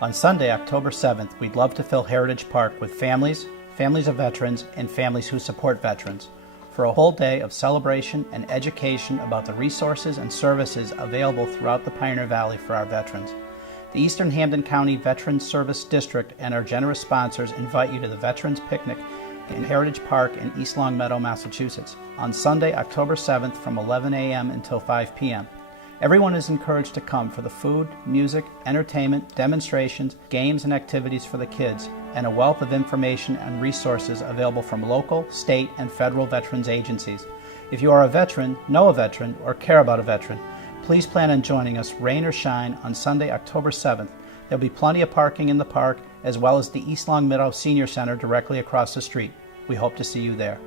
On Sunday, October 7th, we'd love to fill Heritage Park with families, families of veterans, and families who support veterans for a whole day of celebration and education about the resources and services available throughout the Pioneer Valley for our veterans. The Eastern Hampden County Veterans Service District and our generous sponsors invite you to the Veterans Picnic in Heritage Park in East Longmeadow, Massachusetts, on Sunday, October 7th from 11 a.m. until 5 p.m. Everyone is encouraged to come for the food, music, entertainment, demonstrations, games, and activities for the kids, and a wealth of information and resources available from local, state, and federal veterans agencies. If you are a veteran, know a veteran, or care about a veteran, please plan on joining us, rain or shine, on Sunday, October 7th. There'll be plenty of parking in the park, as well as the East Longmeadow Senior Center directly across the street. We hope to see you there.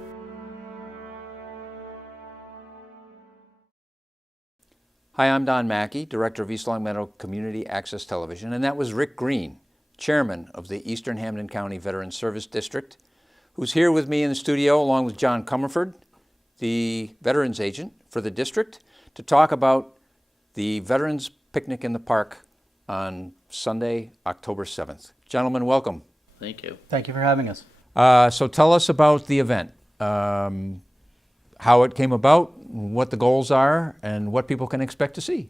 Hi, I'm Don Mackey, Director of East Longmeadow Community Access Television, and that was Rick Green, Chairman of the Eastern Hampden County Veterans Service District, who's here with me in the studio along with John Comerford, the Veterans Agent for the district, to talk about the Veterans Picnic in the Park on Sunday, October 7th. Gentlemen, welcome. Thank you. Thank you for having us. So tell us about the event, how it came about, what the goals are, and what people can expect to see.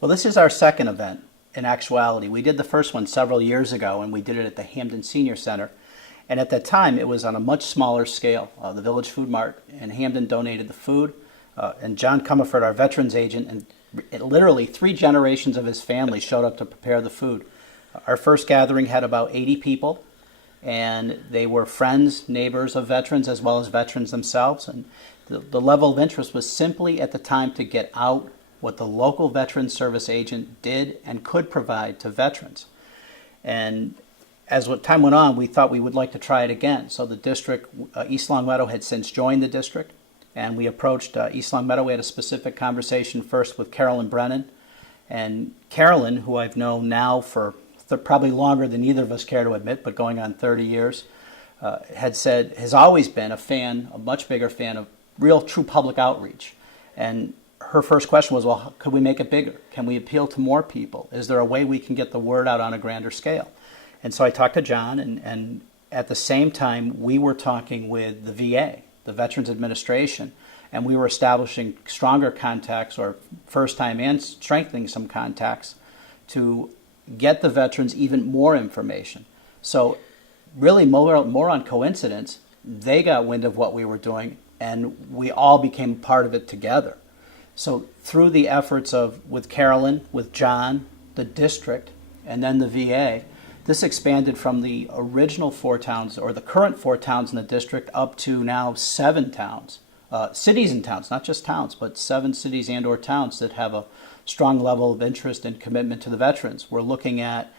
Well, this is our second event, in actuality. We did the first one several years ago, and we did it at the Hampden Senior Center. And at that time, it was on a much smaller scale. The Village Food Mart in Hampden donated the food, and John Comerford, our veterans agent, and literally 3 generations of his family showed up to prepare the food. Our first gathering had about 80 people, and they were friends, neighbors of veterans, as well as veterans themselves. And the level of interest was simply at the time to get out what the local Veterans Service agent did and could provide to veterans. And as time went on, we thought we would like to try it again. So the district, East Longmeadow had since joined the district, and we approached East Longmeadow. We had a specific conversation first with Carolyn Brennan. And Carolyn, who I've known now for probably longer than either of us care to admit, but going on 30 years, has always been a much bigger fan of real true public outreach. And her first question was, well, could we make it bigger? Can we appeal to more people? Is there a way we can get the word out on a grander scale? And so I talked to John, and at the same time, we were talking with the VA, the Veterans Administration, and we were establishing stronger contacts, or first time and strengthening some contacts, to get the veterans even more information. So really more on coincidence, they got wind of what we were doing, and we all became part of it together. So through the efforts with Carolyn, with John, the district, and then the VA, this expanded from the original 4 towns, or the current 4 towns in the district, up to now 7 towns. Cities and towns, not just towns, but 7 cities and or towns that have a strong level of interest and commitment to the veterans. We're looking at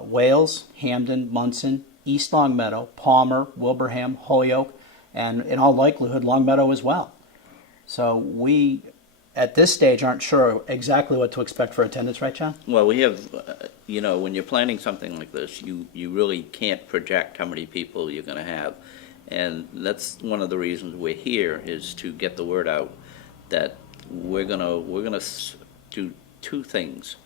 Wales, Hampden, Munson, East Longmeadow, Palmer, Wilbraham, Holyoke, and in all likelihood, Longmeadow as well. So we, at this stage, aren't sure exactly what to expect for attendance, right, John? Well, we have, when you're planning something like this, you really can't project how many people you're going to have. And that's one of the reasons we're here, is to get the word out that we're gonna do 2 things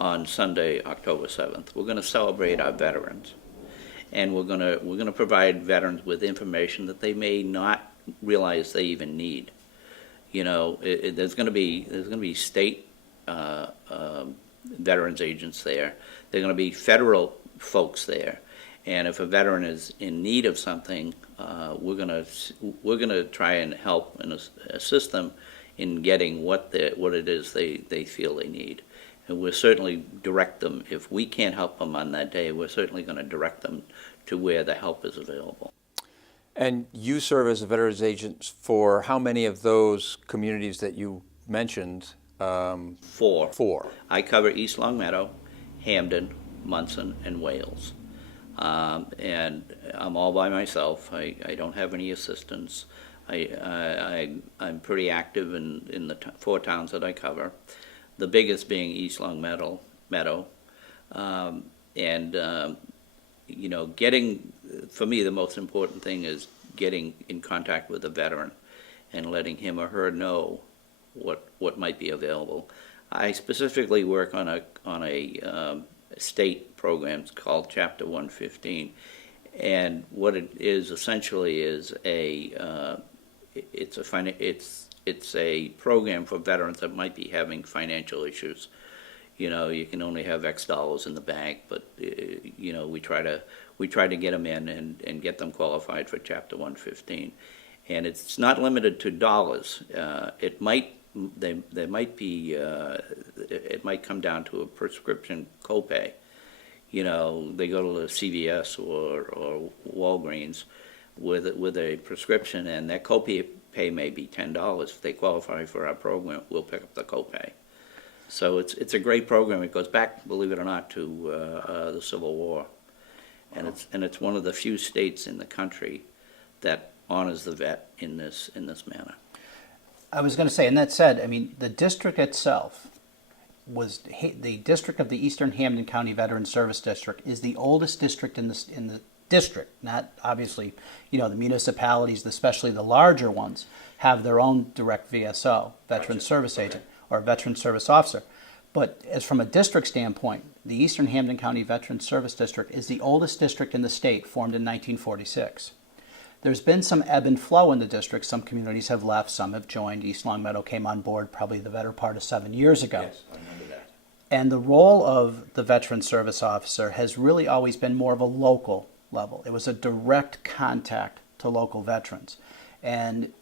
on Sunday, October 7th. We're going to celebrate our veterans, and we're going to provide veterans with information that they may not realize they even need. There's going to be state veterans agents there. There's going to be federal folks there, and if a veteran is in need of something, we're going to try and help and assist them in getting what it is they feel they need. And we'll certainly direct them. If we can't help them on that day, we're certainly going to direct them to where the help is available. And you serve as a veterans agent for how many of those communities that you mentioned? 4. 4. I cover East Longmeadow, Hampden, Munson, and Wales. And I'm all by myself. I don't have any assistants. I'm pretty active in the 4 towns that I cover. The biggest being East Longmeadow, for me, the most important thing is getting in contact with the veteran and letting him or her know what might be available. I specifically work on a state programs called Chapter 115. And what it is essentially is it's a program for veterans that might be having financial issues. You know, you can only have X dollars in the bank, but you know, we try to get them in and get them qualified for Chapter 115. And it's not limited to dollars. It might come down to a prescription copay. You know, they go to the CVS or Walgreens with a prescription, and that copay may be $10. If they qualify for our program, we'll pick up the copay. So it's a great program. It goes back, believe it or not, to the Civil War, and it's one of the few states in the country that honors the vet in this manner. I was going to say, and that said, I mean, the district itself was the district of the Eastern Hampden County Veterans Service District is the oldest district in the district. Not obviously, you know, the municipalities, especially the larger ones, have their own direct VSO, Veteran Service Agent, or Veteran Service Officer. But as from a district standpoint, the Eastern Hampden County Veterans Service District is the oldest district in the state, formed in 1946. There's been some ebb and flow in the district. Some communities have left, some have joined. East Longmeadow came on board probably the better part of 7 years ago. Yes, I remember that. And the role of the Veteran Service Officer has really always been more of a local level. It was a direct contact to local veterans. And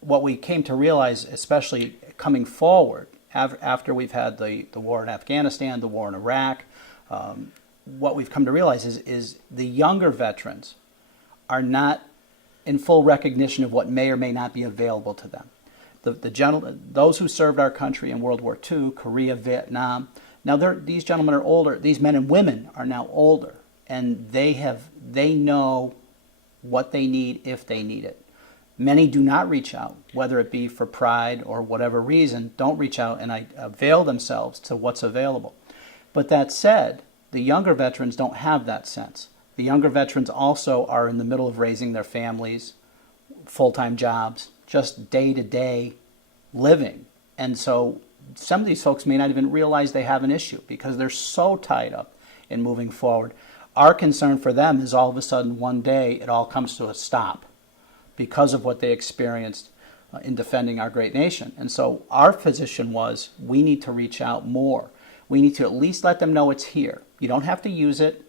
what we came to realize, especially coming forward, after we've had the war in Afghanistan, the war in Iraq, what we've come to realize is the younger veterans are not in full recognition of what may or may not be available to them. Those who served our country in World War II, Korea, Vietnam, now these gentlemen are older. These men and women are now older, and they know what they need if they need it. Many do not reach out, whether it be for pride or whatever reason, don't reach out and avail themselves to what's available. But that said, the younger veterans don't have that sense. The younger veterans also are in the middle of raising their families, full-time jobs, just day-to-day living. And so some of these folks may not even realize they have an issue because they're so tied up in moving forward. Our concern for them is all of a sudden one day it all comes to a stop because of what they experienced in defending our great nation. And so our position was we need to reach out more. We need to at least let them know it's here. You don't have to use it.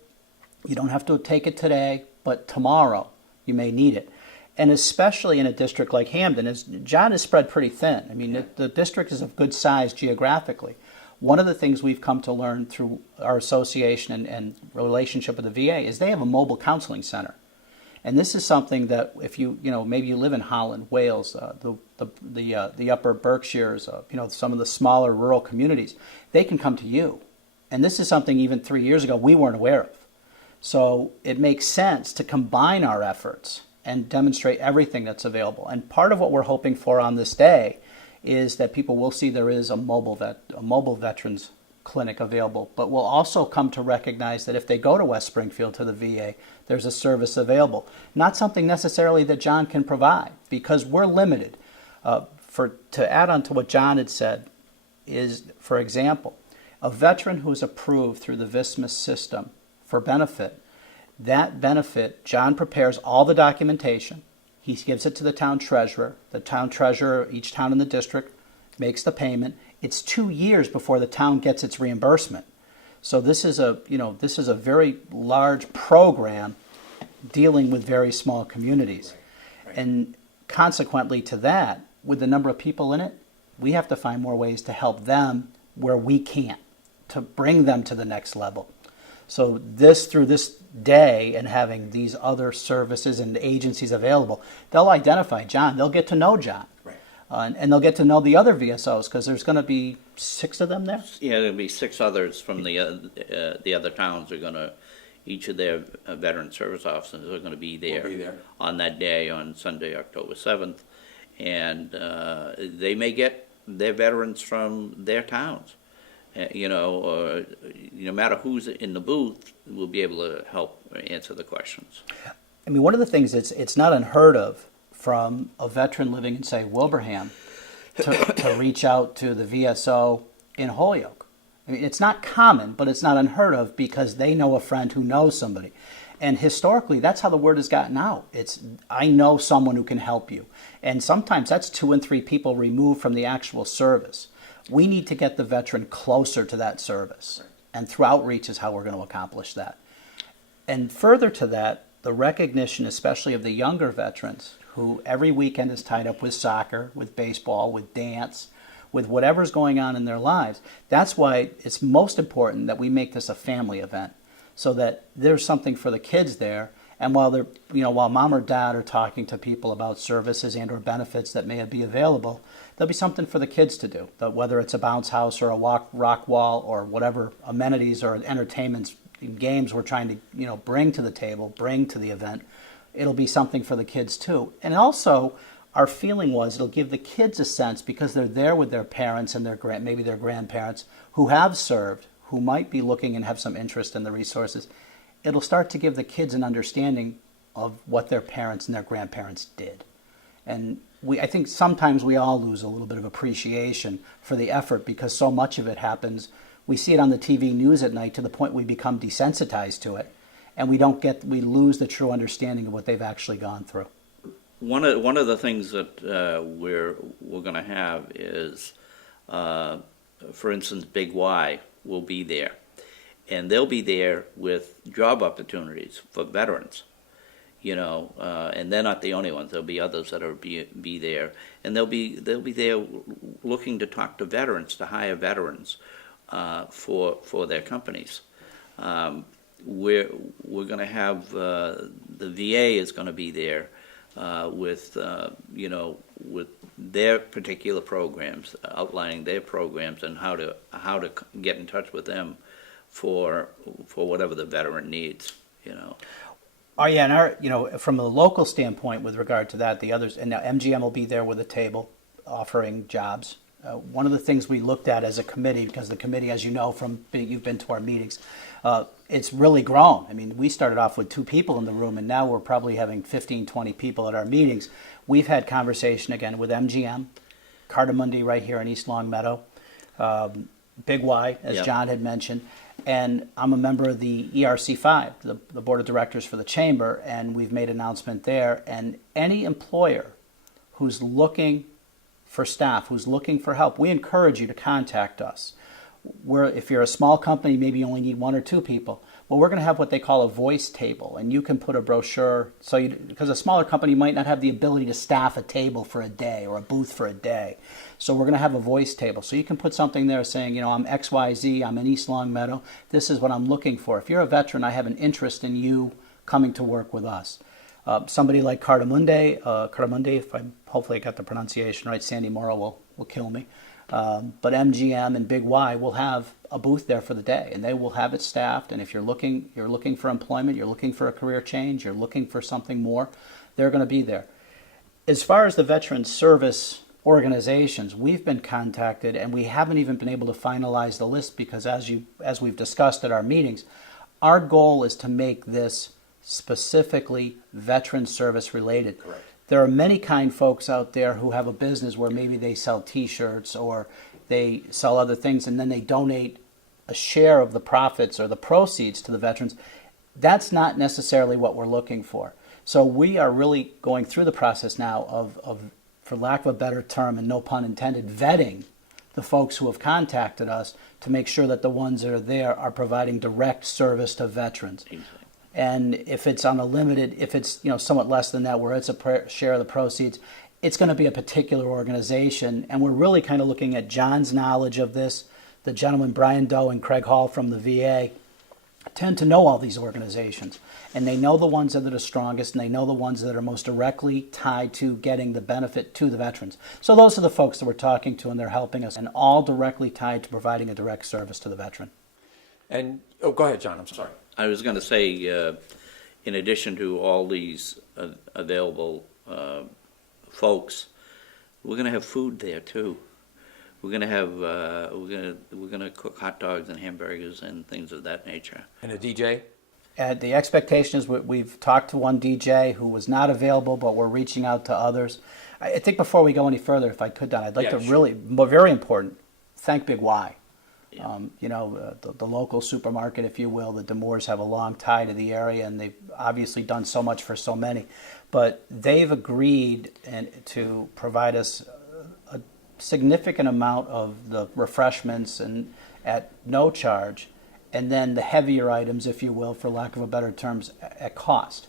You don't have to take it today, but tomorrow you may need it. And especially in a district like Hampden, as John is spread pretty thin. I mean, the district is of good size geographically. One of the things we've come to learn through our association and relationship with the VA is they have a mobile counseling center. And this is something that if maybe you live in Holland, Wales, the upper Berkshires, some of the smaller rural communities, they can come to you. And this is something even 3 years ago we weren't aware of. So it makes sense to combine our efforts and demonstrate everything that's available. And part of what we're hoping for on this day is that people will see there is a mobile veterans clinic available, but will also come to recognize that if they go to West Springfield to the VA, there's a service available. Not something necessarily that John can provide because we're limited. To add on to what John had said is, for example, a veteran who is approved through the VISMIS system for benefit, that benefit, John prepares all the documentation. He gives it to the town treasurer. The town treasurer, each town in the district, makes the payment. It's 2 years before the town gets its reimbursement. So this is a very large program dealing with very small communities. Right. And consequently to that, with the number of people in it, we have to find more ways to help them where we can't, to bring them to the next level. So through this day and having these other services and agencies available, they'll identify John. They'll get to know John. Right. And they'll get to know the other VSOs because there's going to be 6 of them there? Yeah, there'll be 6 others from the other towns are going to, each of their veteran service officers are going to be there on that day on Sunday, October 7th. And they may get their veterans from their towns. No matter who's in the booth, we'll be able to help answer the questions. I mean, one of the things it's not unheard of from a veteran living in, say, Wilbraham to reach out to the VSO in Holyoke. I mean, it's not common, but it's not unheard of because they know a friend who knows somebody. And historically, that's how the word has gotten out. It's, I know someone who can help you. And sometimes that's 2 and 3 people removed from the actual service. We need to get the veteran closer to that service. And through outreach is how we're going to accomplish that. And further to that, the recognition, especially of the younger veterans, who every weekend is tied up with soccer, with baseball, with dance, with whatever's going on in their lives. That's why it's most important that we make this a family event, so that there's something for the kids there. And while they're, while mom or dad are talking to people about services and or benefits that may be available, there'll be something for the kids to do. Whether it's a bounce house or a rock wall or whatever amenities or entertainments and games we're trying to, bring to the table, bring to the event, it'll be something for the kids too. And also, our feeling was it'll give the kids a sense, because they're there with their parents and maybe their grandparents who have served, who might be looking and have some interest in the resources. It'll start to give the kids an understanding of what their parents and their grandparents did. And I think sometimes we all lose a little bit of appreciation for the effort, because so much of it happens. We see it on the TV news at night to the point we become desensitized to it, and we lose the true understanding of what they've actually gone through. One of the things that we're going to have is, for instance, Big Y will be there, and they'll be there with job opportunities for veterans, and they're not the only ones. There'll be others that are be there, and they'll be there looking to talk to veterans, to hire veterans for their companies. We're going to have the VA is going to be there. With their particular programs, outlining their programs and how to get in touch with them for whatever the veteran needs. Oh yeah, and from a local standpoint, with regard to that, the others, and now MGM will be there with a table offering jobs. One of the things we looked at as a committee, because the committee, as you know you've been to our meetings, it's really grown. I mean, we started off with 2 people in the room, and now we're probably having 15, 20 people at our meetings. We've had conversation again with MGM, Cardamundi right here in East Longmeadow, Big Y, as Yep. John had mentioned, and I'm a member of the ERC5, the Board of Directors for the Chamber, and we've made an announcement there. And any employer who's looking for staff, who's looking for help, we encourage you to contact us. If you're a small company, maybe you only need 1 or 2 people. Well, we're going to have what they call a voice table, and you can put a brochure. Because a smaller company might not have the ability to staff a table for a day or a booth for a day. So we're going to have a voice table. So you can put something there saying, I'm XYZ, I'm in East Longmeadow, this is what I'm looking for. If you're a veteran, I have an interest in you coming to work with us. Somebody like Cardamundi, hopefully I got the pronunciation right, Sandy Morrow will kill me. But MGM and Big Y will have a booth there for the day, and they will have it staffed. And if you're looking for employment, you're looking for a career change, you're looking for something more, they're going to be there. As far as the veteran service organizations, we've been contacted, and we haven't even been able to finalize the list because, as we've discussed at our meetings, our goal is to make this specifically veteran service related. Correct. There are many kind folks out there who have a business where maybe they sell T-shirts or they sell other things, and then they donate a share of the profits or the proceeds to the veterans. That's not necessarily what we're looking for. So we are really going through the process now of, for lack of a better term, and no pun intended, vetting the folks who have contacted us to make sure that the ones that are there are providing direct service to veterans. Exactly. And if it's on a limited, if it's somewhat less than that, where it's a share of the proceeds, it's going to be a particular organization. And we're really kind of looking at John's knowledge of this. The gentlemen Brian Doe and Craig Hall from the VA tend to know all these organizations, and they know the ones that are the strongest, and they know the ones that are most directly tied to getting the benefit to the veterans. So those are the folks that we're talking to, and they're helping us, and all directly tied to providing a direct service to the veteran. And, go ahead, John, I'm sorry. I was going to say, in addition to all these available folks, we're going to have food there too. We're going to have we're going to cook hot dogs and hamburgers and things of that nature. And a DJ? The expectation is we've talked to one DJ who was not available, but we're reaching out to others. I think before we go any further, if I could, Don, I'd like to sure. really, but very important, thank Big Y. Yeah. The local supermarket, if you will, the Demores have a long tie to the area, and they've obviously done so much for so many. But they've agreed to provide us a significant amount of the refreshments and at no charge, and then the heavier items, if you will, for lack of a better terms, at cost.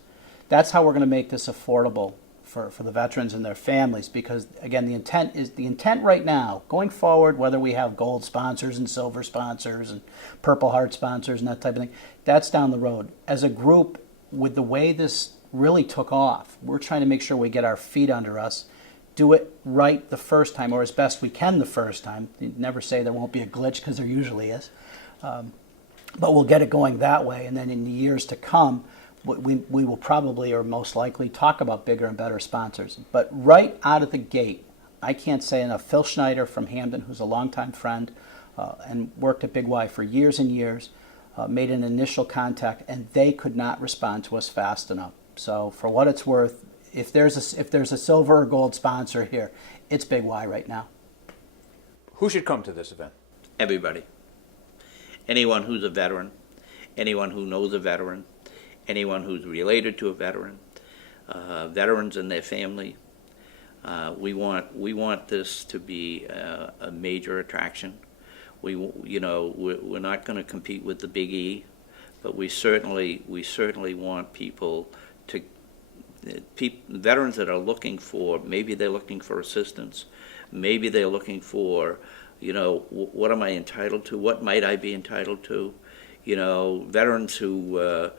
That's how we're going to make this affordable for the veterans and their families, because again, the intent right now, going forward, whether we have gold sponsors and silver sponsors and Purple Heart sponsors and that type of thing, that's down the road. As a group, with the way this really took off, we're trying to make sure we get our feet under us, do it right the first time, or as best we can the first time. You never say there won't be a glitch, because there usually is. But we'll get it going that way, and then in the years to come, we will probably, or most likely, talk about bigger and better sponsors. But right out of the gate, I can't say enough. Phil Schneider from Hampden, who's a longtime friend and worked at Big Y for years and years, made an initial contact, and they could not respond to us fast enough. So for what it's worth, if there's a silver or gold sponsor here, it's Big Y right now. Who should come to this event? Everybody. Anyone who's a veteran, anyone who knows a veteran, anyone who's related to a veteran, veterans and their family. We want this to be a major attraction. We're not going to compete with the Big E, but we certainly want people to veterans that are looking for, maybe they're looking for assistance, maybe they're looking for, what am I entitled to? What might I be entitled to? Veterans who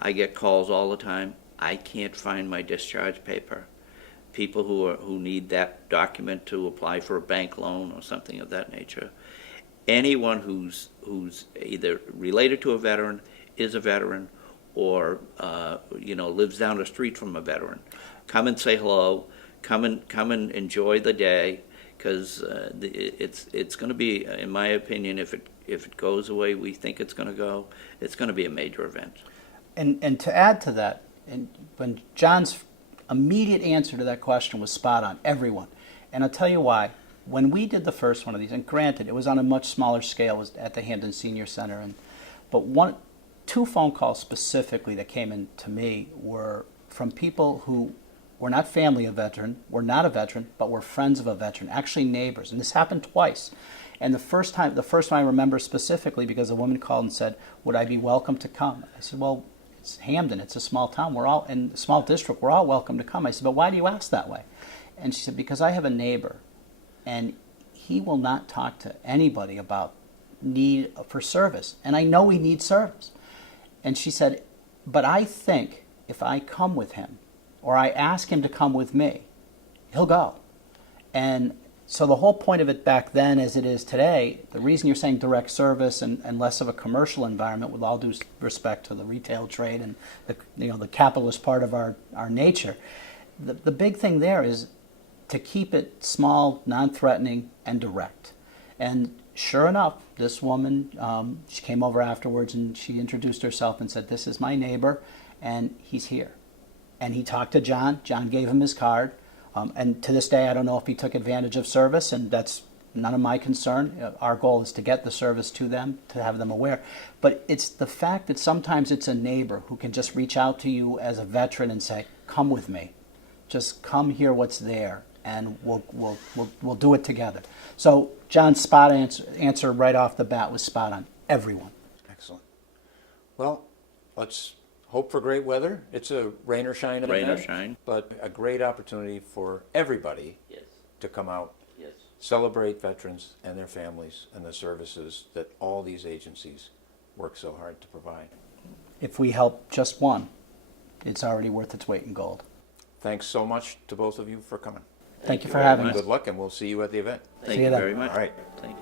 I get calls all the time. I can't find my discharge paper. People who need that document to apply for a bank loan or something of that nature. Anyone who's either related to a veteran, is a veteran, or lives down the street from a veteran, come and say hello. Come and enjoy the day, because it's going to be, in my opinion, if it goes the way we think it's going to go, it's going to be a major event. And to add to that, and when John's immediate answer to that question was spot on, everyone. And I'll tell you why. When we did the first one of these, and granted, it was on a much smaller scale, it was at the Hampden Senior Center, but two phone calls specifically that came in to me were from people who were not family of a veteran, were not a veteran, but were friends of a veteran, actually neighbors. And this happened twice. And the first time I remember specifically, because a woman called and said, would I be welcome to come? I said, well, it's Hampden, it's a small town, we're all in a small district, we're all welcome to come. I said, but why do you ask that way? And she said, because I have a neighbor, and he will not talk to anybody about need for service. And I know he needs service. And she said, but I think if I come with him, or I ask him to come with me, he'll go. And so the whole point of it back then, as it is today, the reason you're saying direct service and less of a commercial environment, with all due respect to the retail trade and the capitalist part of our nature, the big thing there is to keep it small, non-threatening, and direct. And sure enough, this woman, she came over afterwards and she introduced herself and said, this is my neighbor, and he's here. And he talked to John. John gave him his card. And to this day, I don't know if he took advantage of service, and that's none of my concern. Our goal is to get the service to them, to have them aware. But it's the fact that sometimes it's a neighbor who can just reach out to you as a veteran and say, come with me. Just come hear what's there, and we'll do it together. So John's spot answer right off the bat was spot on. Everyone. Excellent. Well, let's hope for great weather. It's a rain or shine event. Rain or shine. But a great opportunity for everybody to come out, celebrate veterans and their families and the services that all these agencies work so hard to provide. If we help just one, it's already worth its weight in gold. Thanks so much to both of you for coming. Thank you for having us. Good luck, and we'll see you at the event. Thank you very much. All right. Thank you.